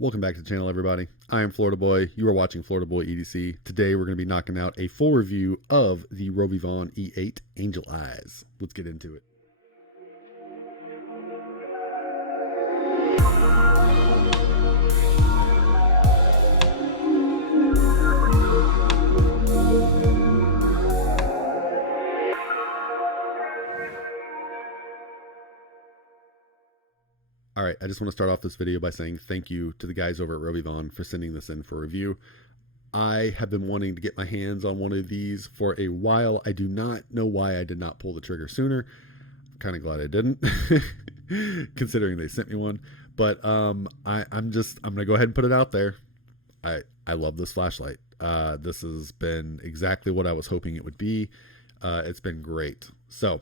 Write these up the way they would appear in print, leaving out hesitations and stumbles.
Welcome back to the channel, everybody. I am Florida Boy. You are watching Florida Boy EDC. Today we're going to be knocking out a full review of the Rovyvon E8 Angel Eyes. Let's get into it. All right, I just want to start off this video by saying thank you to the guys over at Rovyvon for sending this in for review. I have been wanting to get my hands on one of these for a while. I do not know why I did not pull the trigger sooner. I'm kind of glad I didn't, considering they sent me one. But I'm gonna go ahead and put it out there. I love this flashlight. This has been exactly what I was hoping it would be. It's been great. So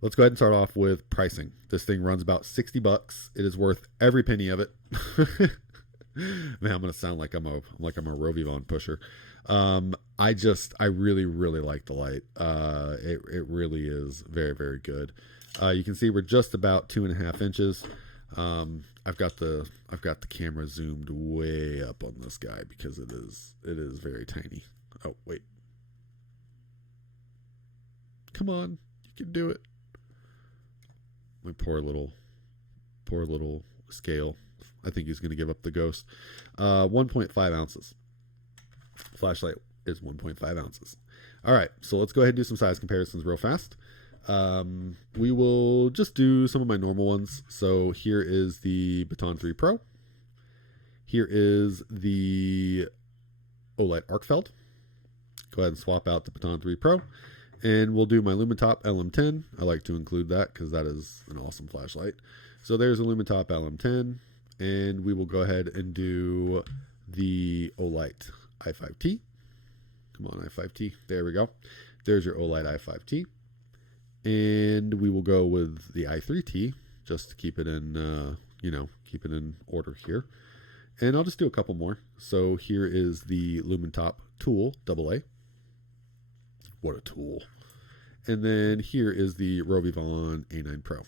let's go ahead and start off with pricing. This thing runs about 60 bucks. It is worth every penny of it. Man, I'm gonna sound like I'm a Rovyvon pusher. I really like the light. It really is very, very good. You can see we're just about 2.5 inches. I've got the camera zoomed way up on this guy because it is very tiny. Oh wait, come on, you can do it. My poor little scale. I think he's going to give up the ghost. 1.5 ounces. Flashlight is 1.5 ounces. All right, so let's go ahead and do some size comparisons real fast. We will just do some of my normal ones. So here is the Baton 3 Pro. Here is the Olight Arcfeld. Go ahead and swap out the Baton 3 Pro. And we'll do my Lumitop LM10. I like to include that because that is an awesome flashlight. So there's a Lumitop LM10. And we will go ahead and do the Olight i5T. Come on, i5T. There we go. There's your Olight i5T. And we will go with the i3T just to keep it in, keep it in order here. And I'll just do a couple more. So here is the Lumitop Tool AA. What a tool. And then here is the Rovyvon E8 Pro.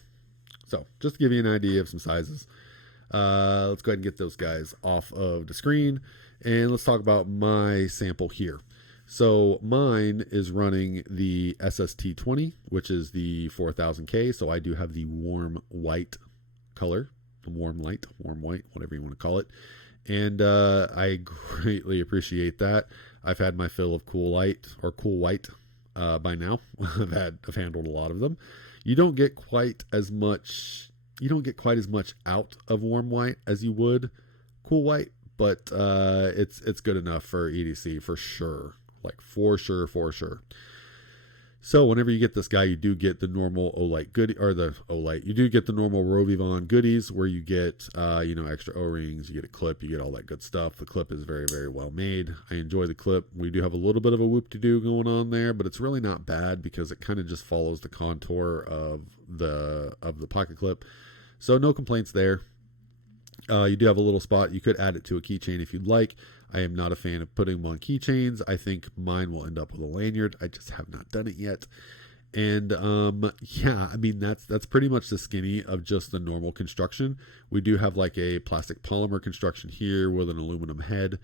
So just to give you an idea of some sizes, let's go ahead and get those guys off of the screen. And let's talk about my sample here. So mine is running the SST20, which is the 4000K. So I do have the warm white color, warm white, whatever you want to call it. And I greatly appreciate that. I've had my fill of cool white by now. I've handled a lot of them. You don't get quite as much out of warm white as you would cool white, but it's good enough for EDC for sure. Like for sure. So whenever you get this guy, you do get the normal you do get the normal Rovyvon goodies where you get, extra O-rings, you get a clip, you get all that good stuff. The clip is very, very well made. I enjoy the clip. We do have a little bit of a whoop-de-doo going on there, but it's really not bad because it kind of just follows the contour of the pocket clip. So no complaints there. You do have a little spot. You could add it to a keychain if you'd like. I am not a fan of putting them on keychains. I think mine will end up with a lanyard. I just have not done it yet. And yeah, I mean, that's pretty much the skinny of just the normal construction. We do have like a plastic polymer construction here with an aluminum head.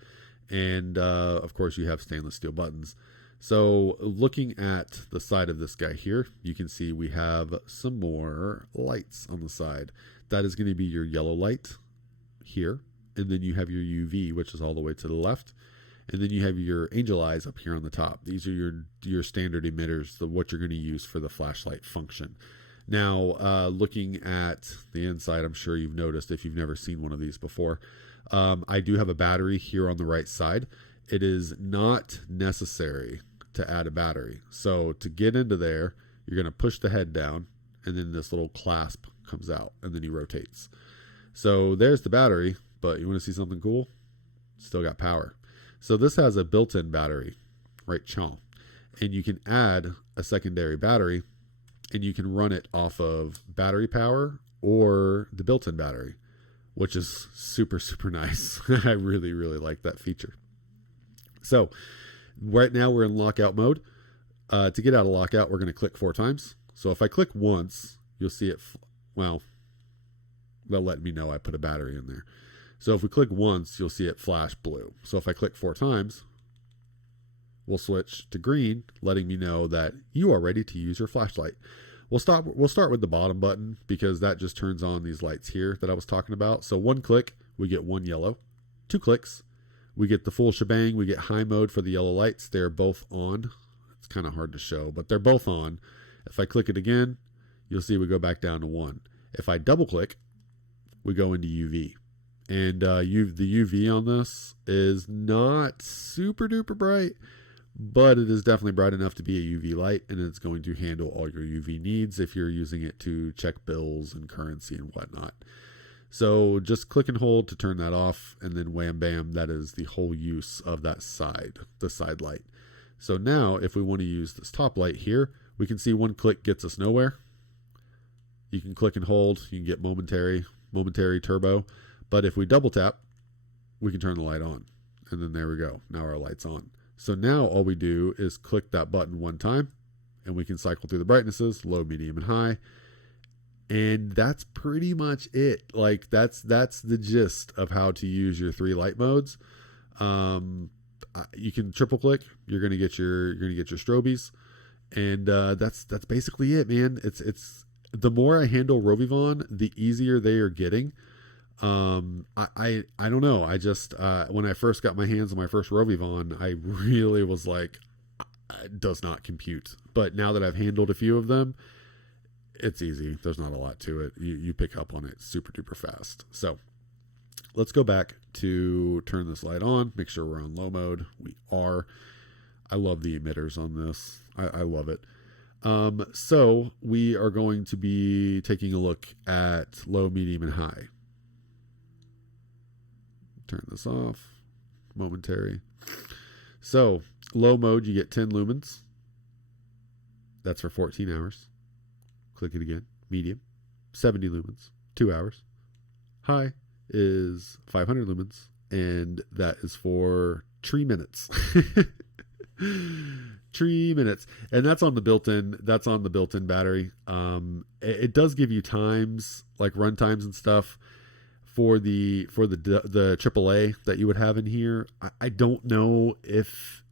And of course you have stainless steel buttons. So looking at the side of this guy here, you can see we have some more lights on the side. That is going to be your yellow light here. And then you have your UV, which is all the way to the left. And then you have your angel eyes up here on the top. These are your standard emitters, what you're going to use for the flashlight function. Now, looking at the inside, I'm sure you've noticed if you've never seen one of these before. I do have a battery here on the right side. It is not necessary to add a battery. So to get into there, you're going to push the head down, and then this little clasp comes out, and then he rotates. So there's the battery. But you want to see something cool? Still got power. So this has a built-in battery, right, chaw. And you can add a secondary battery, and you can run it off of battery power or the built-in battery, which is super, super nice. I really like that feature. So right now we're in lockout mode. To get out of lockout, we're going to click 4 times. So if I click once, you'll see it, they'll let me know I put a battery in there. So if we click once, you'll see it flash blue. So if I click 4 times, we'll switch to green, letting me know that you are ready to use your flashlight. We'll start with the bottom button because that just turns on these lights here that I was talking about. So 1 click, we get 1 yellow. 2 clicks, we get the full shebang. We get high mode for the yellow lights. They're both on. It's kind of hard to show, but they're both on. If I click it again, you'll see we go back down to 1. If I double click, we go into UV. And the UV on this is not super duper bright, but it is definitely bright enough to be a UV light, and it's going to handle all your UV needs if you're using it to check bills and currency and whatnot. So just click and hold to turn that off, and then wham bam, that is the whole use of that the side light. So now if we want to use this top light here, we can see 1 click gets us nowhere. You can click and hold, you can get momentary turbo, but if we double tap, we can turn the light on, and then there we go. Now our light's on. So now all we do is click that button 1 time, and we can cycle through the brightnesses, low, medium, and high. And that's pretty much it. Like that's the gist of how to use your 3 light modes. You can triple click. You're gonna get your strobies, and that's basically it, man. It's the more I handle Rovyvon, the easier they are getting. I don't know. I just when I first got my hands on my first Rovyvon, I really was like, it does not compute. But now that I've handled a few of them, it's easy. There's not a lot to it. You pick up on it super duper fast. So let's go back to turn this light on. Make sure we're on low mode. We are. I love the emitters on this. I love it. So we are going to be taking a look at low, medium, and high. Turn this off. Momentary. So low mode, you get 10 lumens. That's for 14 hours. Click it again. Medium, 70 lumens, 2 hours. High is 500 lumens, and that is for 3 minutes. 3 minutes, and that's on the built-in battery. It does give you times, like run times and stuff, for the AAA that you would have in here. I don't know if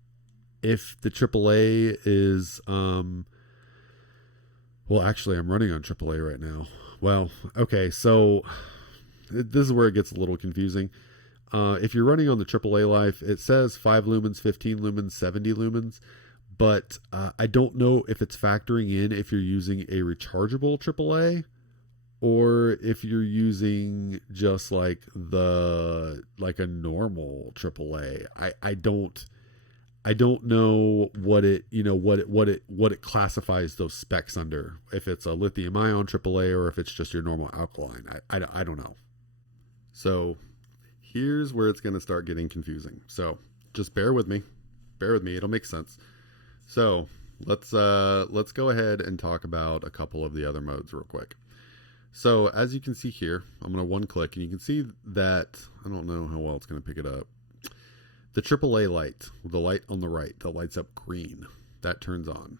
the AAA is well, actually, I'm running on AAA right now. Well, okay, so this is where it gets a little confusing. If you're running on the AAA life, it says 5 lumens, 15 lumens, 70 lumens, but I don't know if it's factoring in if you're using a rechargeable AAA or if you're using just like a normal AAA. I don't know what it classifies those specs under. If it's a lithium ion AAA or if it's just your normal alkaline. I don't know. So here's where it's going to start getting confusing. So just bear with me. It'll make sense. So let's go ahead and talk about a couple of the other modes real quick. So as you can see here, I'm going to 1 click, and you can see that, I don't know how well it's going to pick it up. The AAA light, the light on the right, that lights up green, that turns on.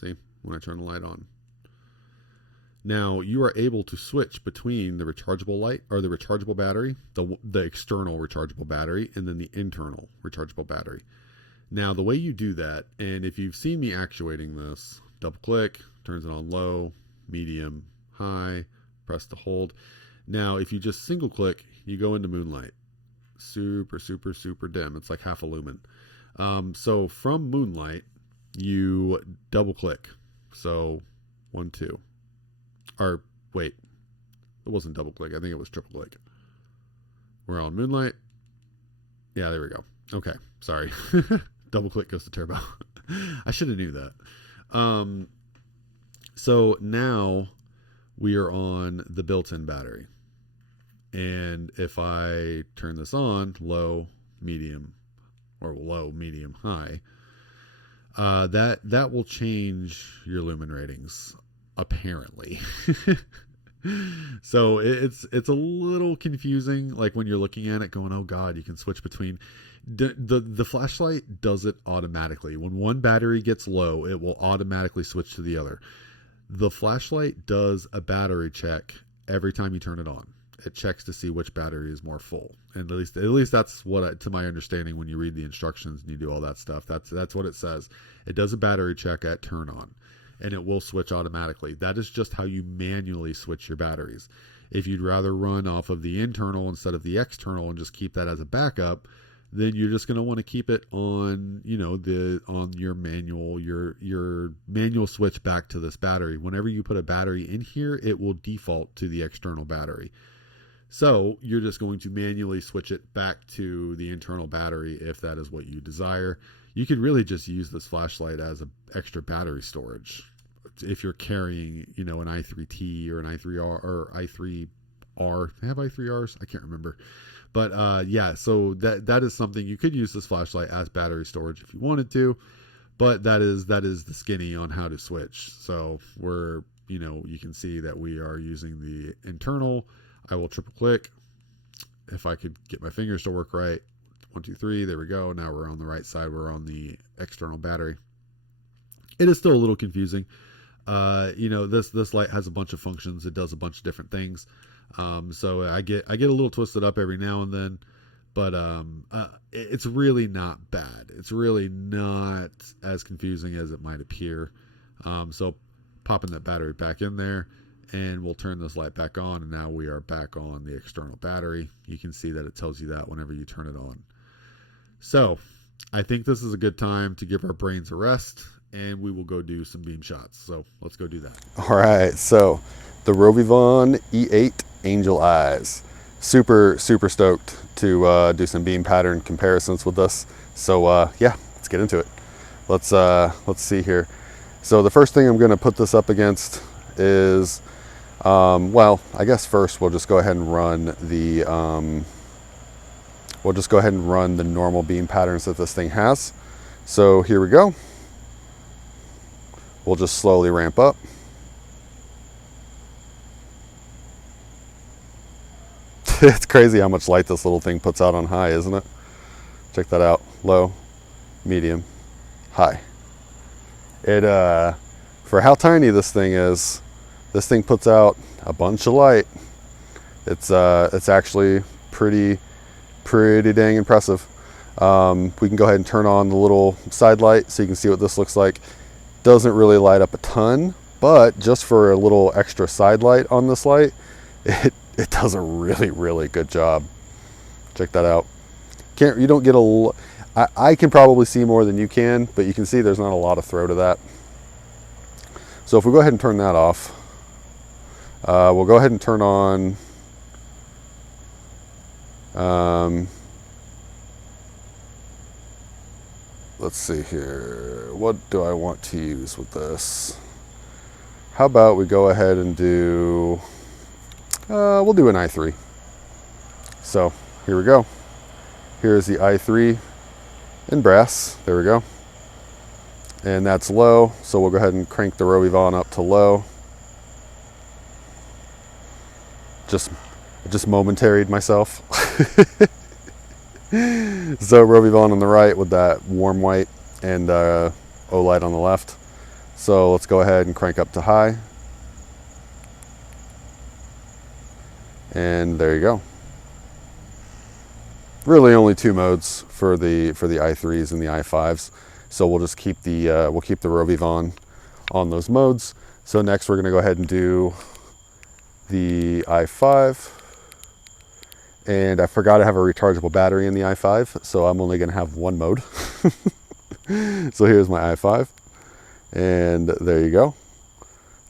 See, when I turn the light on. Now, you are able to switch between the rechargeable light, or the rechargeable battery, the external rechargeable battery, and then the internal rechargeable battery. Now, the way you do that, and if you've seen me actuating this, double click, turns it on low, medium, high, press to hold. Now, if you just single click, you go into moonlight. Super, super, super dim. It's like half a lumen. So from moonlight, you double click. So 1, 2. Or wait, it wasn't double click. I think it was triple click. We're on moonlight. Yeah, there we go. Okay, sorry. Double click goes to turbo. I should have knew that. So now we are on the built-in battery. And if I turn this on, low, medium, high, that will change your lumen ratings, apparently. So it's a little confusing, like when you're looking at it going, oh God, you can switch between. The flashlight does it automatically. When one battery gets low, it will automatically switch to the other. The flashlight does a battery check every time you turn it on. it checks to see which battery is more full. And at least that's what, to my understanding, when you read the instructions and you do all that stuff, that's what it says. It does a battery check at turn on, and it will switch automatically. That is just how you manually switch your batteries. If you'd rather run off of the internal instead of the external and just keep that as a backup, then you're just going to want to keep it on, on your manual switch back to this battery. Whenever you put a battery in here, it will default to the external battery. So you're just going to manually switch it back to the internal battery if that is what you desire. You could really just use this flashlight as an extra battery storage. If you're carrying, an i3T or an i3R or i3R, they have i3Rs? I can't remember. But yeah, so that is something you could use this flashlight as battery storage if you wanted to, but that is the skinny on how to switch. So we're, you can see that we are using the internal. I will triple click. If I could get my fingers to work right, 1, 2, 3, there we go. Now we're on the right side. We're on the external battery. It is still a little confusing. This light has a bunch of functions. It does a bunch of different things. So I get a little twisted up every now and then, but it's really not bad. It's really not as confusing as it might appear. So popping that battery back in there, and we'll turn this light back on, and now we are back on the external battery. You can see that it tells you that whenever you turn it on. So I think this is a good time to give our brains a rest, and we will go do some beam shots. So let's go do that. All right, so the Rovyvon E8 Angel Eyes. Super stoked to do some beam pattern comparisons with this. So yeah, let's get into it. Let's see here. So the first thing I'm going to put this up against is, well, I guess first we'll just go ahead and run the normal beam patterns that this thing has. So here we go. We'll just slowly ramp up. It's crazy how much light this little thing puts out on high, isn't it? Check that out. Low, medium, high. It for how tiny this thing is, this thing puts out a bunch of light. It's actually pretty dang impressive. We can go ahead and turn on the little side light so you can see what this looks like. Doesn't really light up a ton, but just for a little extra side light on this light, it does a really good job. Check that out. You don't get I can probably see more than you can, but you can see there's not a lot of throw to that. So if we go ahead and turn that off, we'll go ahead and turn on let's see here. What do I want to use with this? How about we go ahead and do, we'll do an i3. So here we go. Here's the i3 in brass. There we go. And that's low. So we'll go ahead and crank the Rovyvon up to low. Just momentaried myself. So Rovyvon on the right with that warm white, and Olight on the left. So let's go ahead and crank up to high. And there you go. Really only two modes for the i3s and the i5s. So we'll just keep the Rovyvon on those modes. So next we're going to go ahead and do the i5. And I forgot to have a rechargeable battery in the i5, so I'm only going to have one mode. So here's my i5, and there you go.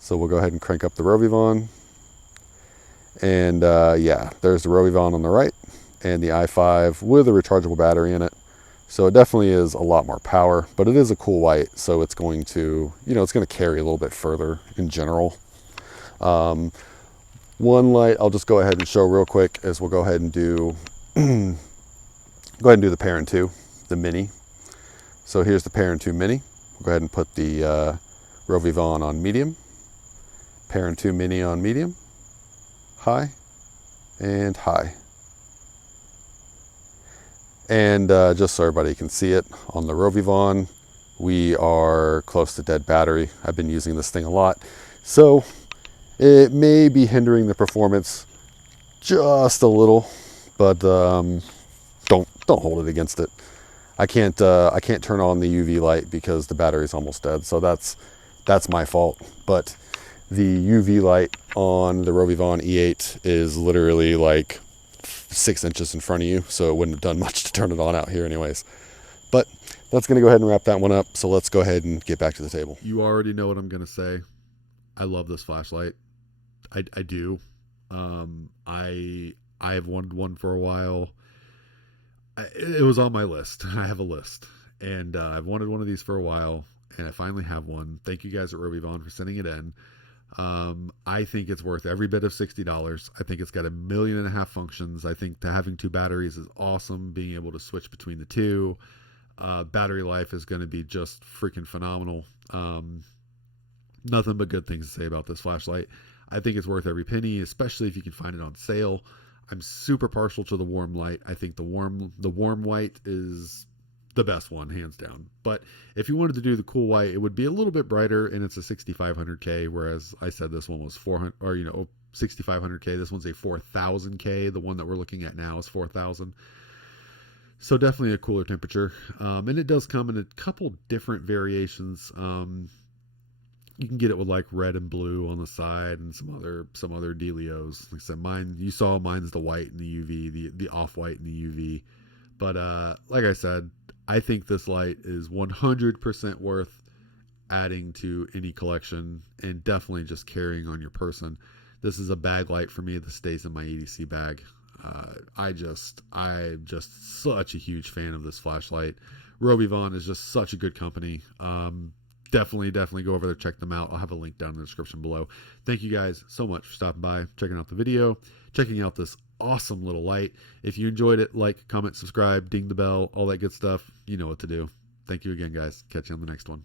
So we'll go ahead and crank up the Rovyvon. And yeah, there's the Rovyvon on the right, and the i5 with a rechargeable battery in it. So it definitely is a lot more power, but it is a cool white, so it's going to, it's going to carry a little bit further in general. One light I'll just go ahead and show real quick is we'll go ahead and do the Parent 2, the Mini. So here's the Parent 2 Mini. We'll go ahead and put the Rovyvon on medium, Parent 2 Mini on medium, high, and high. And just so everybody can see it, on the Rovyvon, we are close to dead battery. I've been using this thing a lot. So it may be hindering the performance just a little, but don't hold it against it. I can't turn on the UV light because the battery's almost dead, so that's my fault. But the UV light on the Rovyvon E8 is literally like 6 inches in front of you, so it wouldn't have done much to turn it on out here anyways. But that's going to go ahead and wrap that one up, so let's go ahead and get back to the table. You already know what I'm going to say. I love this flashlight. I do. I have wanted one for a while. It was on my list. I have a list, and I've wanted one of these for a while, and I finally have one. Thank you guys at Rovyvon for sending it in. I think it's worth every bit of $60. I think it's got 1.5 million functions. I think having 2 batteries is awesome. Being able to switch between the 2. Battery life is going to be just freaking phenomenal. Nothing but good things to say about this flashlight. I think it's worth every penny, especially if you can find it on sale. I'm super partial to the warm light. I think the warm white is the best one, hands down. But if you wanted to do the cool white, it would be a little bit brighter, and it's a 6500K, whereas I said this one was 6500K. This one's a 4000K. The one that we're looking at now is 4000. So definitely a cooler temperature. And it does come in a couple different variations. You can get it with like red and blue on the side and some other dealios. Like I said, mine's the white and the UV, the off-white and the UV. But like I said, I think this light is 100% worth adding to any collection, and definitely just carrying on your person. This is a bag light for me that stays in my EDC bag. I'm just such a huge fan of this flashlight. Rovyvon is just such a good company. Definitely go over there, check them out. I'll have a link down in the description below. Thank you guys so much for stopping by, checking out the video, checking out this awesome little light. If you enjoyed it, like, comment, subscribe, ding the bell, all that good stuff. You know what to do. Thank you again, guys. Catch you on the next one.